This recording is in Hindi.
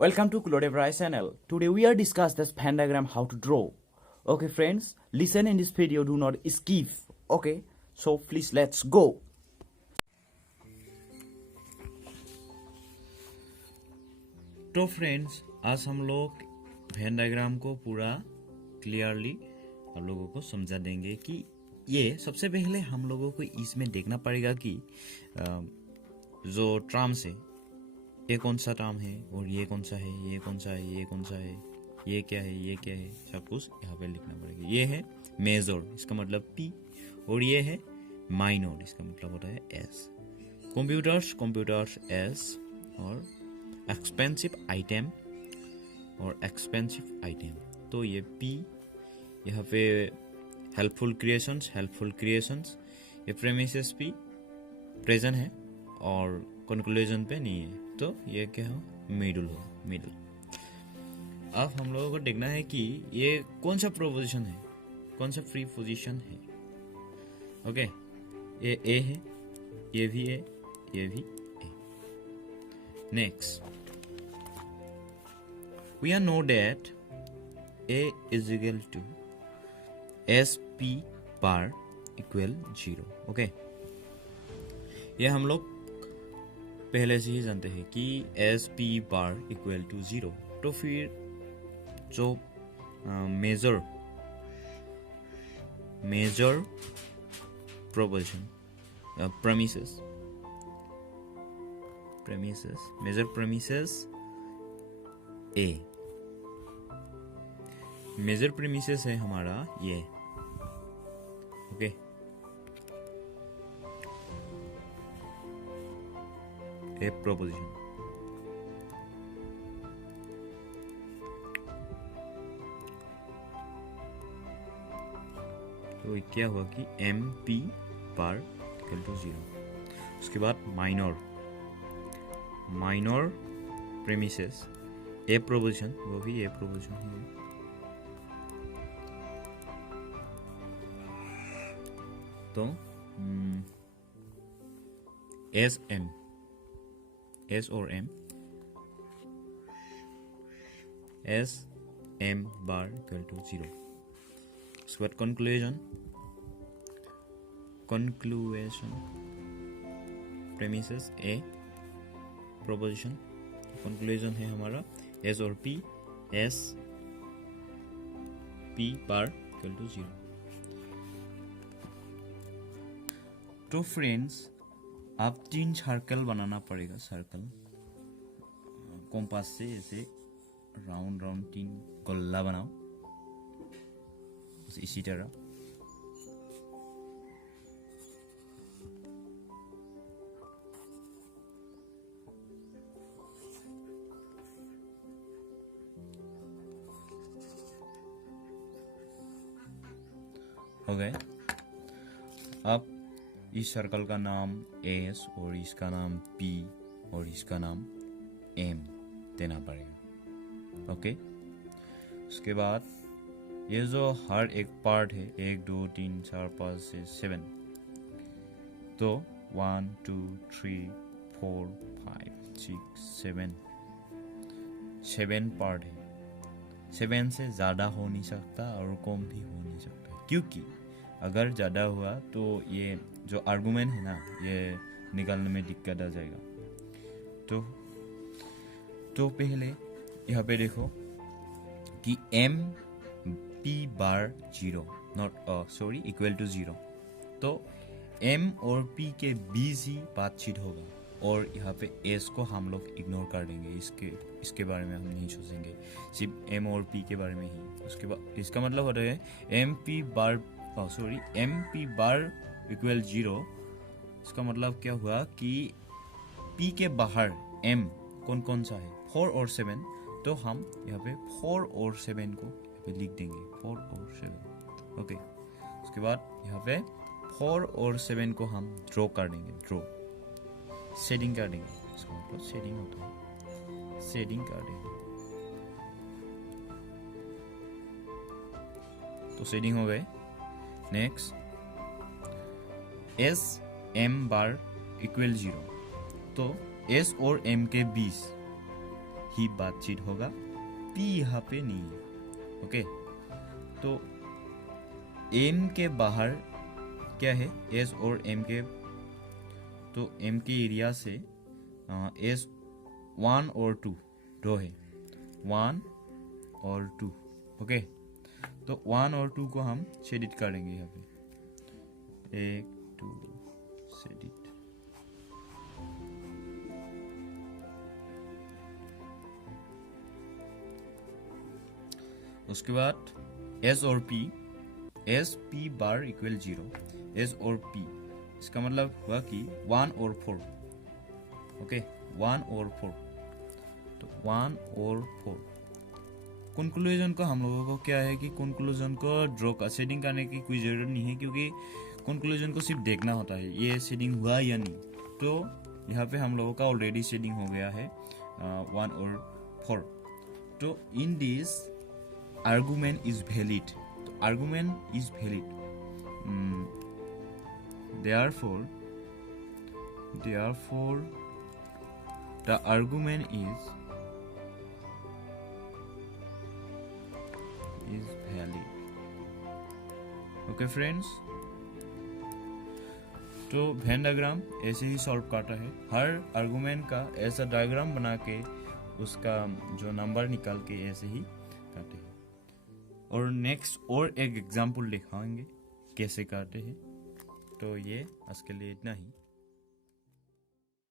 Welcome to Claude Bryce channel. Today we are discuss this Venn diagram how to draw. Okay friends, listen in this video, do not skip. Okay, so please let's go. तो फ्रेंड्स, आज हम लोग वेन डायग्राम को पूरा क्लियरली आप लोगों को समझा देंगे कि ये सबसे पहले हम लोगों को इसमें देखना पड़ेगा कि जो टर्म्स है ये कौन सा टर्म है और ये कौन सा है, ये कौन सा है, ये कौन सा है, ये क्या है, ये क्या है, सब कुछ यहाँ पे लिखना पड़ेगा। ये है मेजर, इसका मतलब P, और ये है माइनर, इसका मतलब होता है S। कंप्यूटर्स S, और एक्सपेंसिव आइटम और एक्सपेंसिव आइटम, तो ये P। यहाँ पे हेल्पफुल क्रिएशंस, ये प्रेमिसेस P प्रेजेंट है और कंक्लूजन पे नहीं है, तो ये क्या हो, मिडल। अब हम लोगों को देखना है कि ये कौन सा प्रोपोजिशन है, कौन सा फ्री पोजीशन है। ओके, ये ए है, ये भी ए, ये भी A. Next, we know that A is equal to SP bar equal 0। Okay, ये हम लोग पहले से ही जानते हैं कि SP bar equal to 0। तो फिर जो major proposition major premises A, major premises है हमारा ये। Okay, A proposition. तो क्या हुआ कि MP बार इक्वल टू 0। उसके बाद माइनर प्रीमिसेस ए प्रोपोजिशन, वो भी ए प्रोपोजिशन है। तो S और M, SM bar equal to 0। उसके बाद conclusion premises A proposition, conclusion है हमारा S और P, SP bar equal to 0। तो फ्रेंड्स, आप 3 सर्कल बनाना पड़ेगा। सर्कल कॉम्पास से ऐसे राउंड 3 गोला बनाओ, इसी तरह। हो गए। अब इस सर्कल का नाम S और इसका नाम P और इसका नाम M देना पड़ेगा। ओके, उसके बाद ये जो हर एक पार्ट है, 1 2 3 4 5 6 7, तो 1 2 3 4 5 6 7 पार्ट है। 7 से ज़्यादा हो नहीं सकता और कम भी हो नहीं सकता, क्योंकि अगर ज़्यादा हुआ तो ये जो आर्गुमेंट है ना, ये निकालने में दिक्कत आ जाएगा। तो पहले यहाँ पे देखो कि MP बार 0 इक्वल टू 0, तो M और P के बीच ही बातचीत होगा, और यहाँ पे S को हम लोग इग्नोर कर देंगे। इसके बारे में हम नहीं सोचेंगे, सिर्फ M और P के बारे में ही। उसके बाद इसका मतलब होता है MP बार इक्वल 0। इसका मतलब क्या हुआ कि P के बाहर M कौन सा है, 4 और 7, तो हम यहाँ पे 4 और 7 को यहाँ पे लिख देंगे, 4 और 7। ओके, उसके बाद यहाँ पे 4 और 7 को हम ड्रॉ कर देंगे, शेडिंग कर देंगे। इसका मतलब शेडिंग होता है, शेडिंग कर देंगे। तो शेडिंग हो गए। नेक्स्ट, SM बार इक्वल 0, तो S और M के बीच ही बातचीत होगा, पी यहाँ पे नहीं है। ओके, तो एम के बाहर क्या है, एस और एम के, तो एम के एरिया से एस 1 और 2 रो है, 1 और 2। ओके, तो 1 और 2 को हम शेडिट करेंगे यहाँ पे, 1 2 शेडिट। उसके बाद एस और पी, एस पी बार इक्वल 0, एस और पी, इसका मतलब हुआ कि 1 और 4। ओके, 1 और 4, तो 1 और 4। कंक्लूजन को हम लोगों को क्या है कि कंक्लूजन को ड्रॉ का शेडिंग करने की कोई ज़रूरत नहीं है, क्योंकि कंक्लूजन को सिर्फ देखना होता है ये शेडिंग हुआ या नहीं। तो यहाँ पे हम लोगों का ऑलरेडी शेडिंग हो गया है 1 और 4। तो in this argument is valid, तो argument is valid, therefore the argument is valid। Okay friends, तो वेन डायग्राम ऐसे ही सॉल्व करता है, हर आर्गुमेंट का ऐसा डायग्राम बना के उसका जो नंबर निकाल के ऐसे ही काटे हैं। और नेक्स्ट और एक एग्जांपल दिखाएंगे कैसे काटे हैं। तो ये आज के लिए इतना ही।